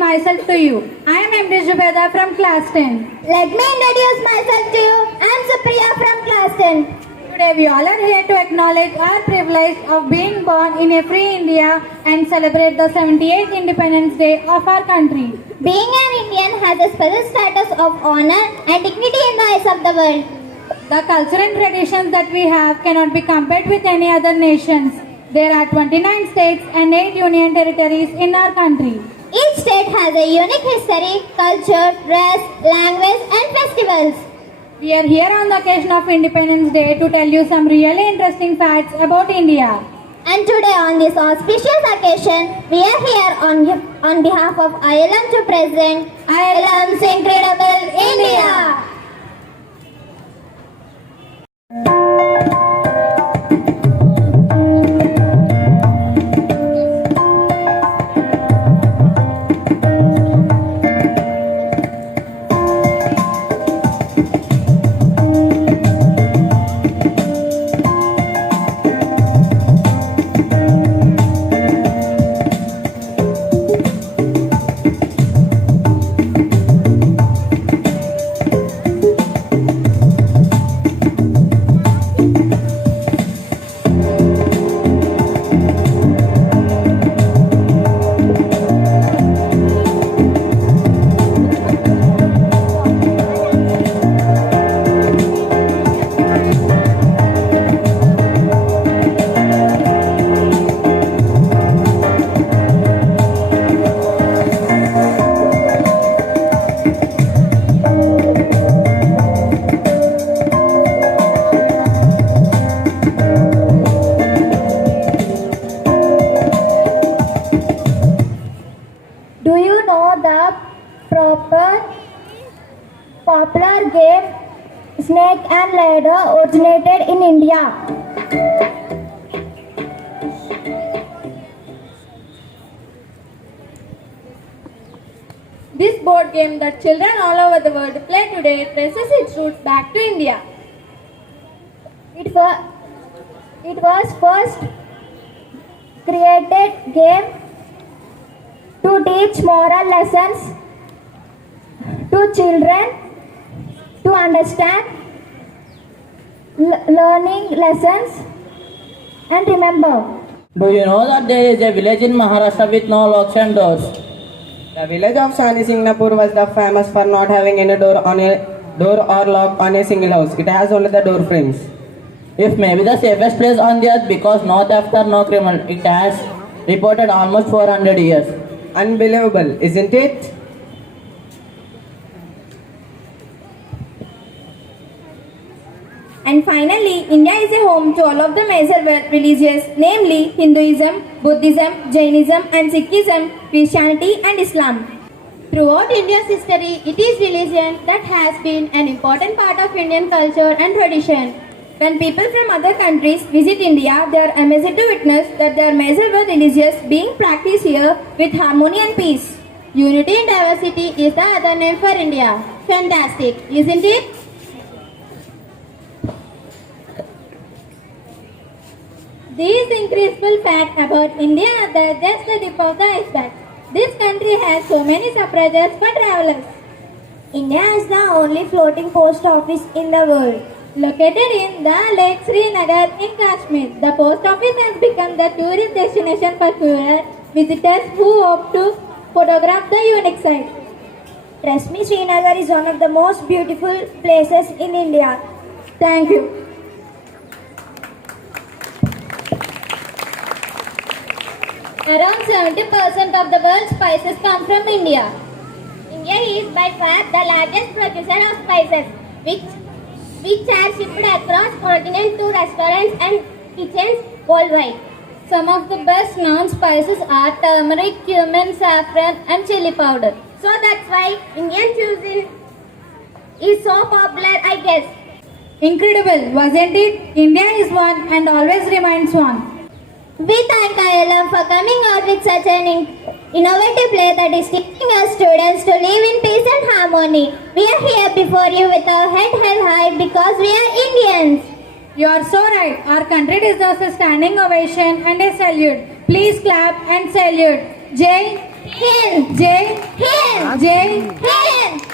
myself to you. I am MD Zubeda from class 10. Let me introduce myself to you. I am Supriya from class 10. Today we all are here to acknowledge our privilege of being born in a free India and celebrate the 78th Independence Day of our country. Being an Indian has a special status of honor and dignity in the eyes of the world. The culture and traditions that we have cannot be compared with any other nations. There are 29 states and 8 union territories in our country. Each state has a unique history, culture, dress, language and festivals. We are here on the occasion of Independence Day to tell you some really interesting facts about India. And today on this auspicious occasion, we are here on behalf of ILM to present ILM's Incredible India. Do you know the popular game Snake and Ladder originated in India? This board game that children all over the world play today traces its roots back to India. It was first created game to teach moral lessons to children, to understand learning lessons and remember. Do you know that there is a village in Maharashtra with no locks and doors? The village of Shani Singnapur was the famous for not having any door or lock on a single house. It has only the door frames. If maybe the safest place on the earth because no theft or no criminal, it has reported almost 400 years. Unbelievable, isn't it? And finally, India is a home to all of the major religions, namely Hinduism, Buddhism, Jainism and Sikhism, Christianity and Islam. Throughout India's history, it is religion that has been an important part of Indian culture and tradition. When people from other countries visit India, they are amazed to witness that their major religions being practiced here with harmony and peace. Unity in diversity is the other name for India. Fantastic, isn't it? These incredible facts about India are just the tip of the iceberg. This country has so many surprises for travelers. India is the only floating post office in the world. Located in the Lake Srinagar in Kashmir, the post office has become the tourist destination for visitors who hope to photograph the unique site. Trust me, Srinagar is one of the most beautiful places in India. Thank you. Around 70% of the world's spices come from India. India is by far the largest producer of spices, which are shipped across continent to restaurants and kitchens worldwide. Some of the best known spices are turmeric, cumin, saffron and chili powder. So that's why Indian cuisine is so popular, I guess. Incredible, wasn't it? India is one and always remains one. We thank ILM for coming out with such an innovative play that is teaching our students to live in peace and harmony. We are here before you with our head held high because we are Indians. You are so right. Our country deserves a standing ovation and a salute. Please clap and salute. Jai Hind. J, Hind. J, Hind.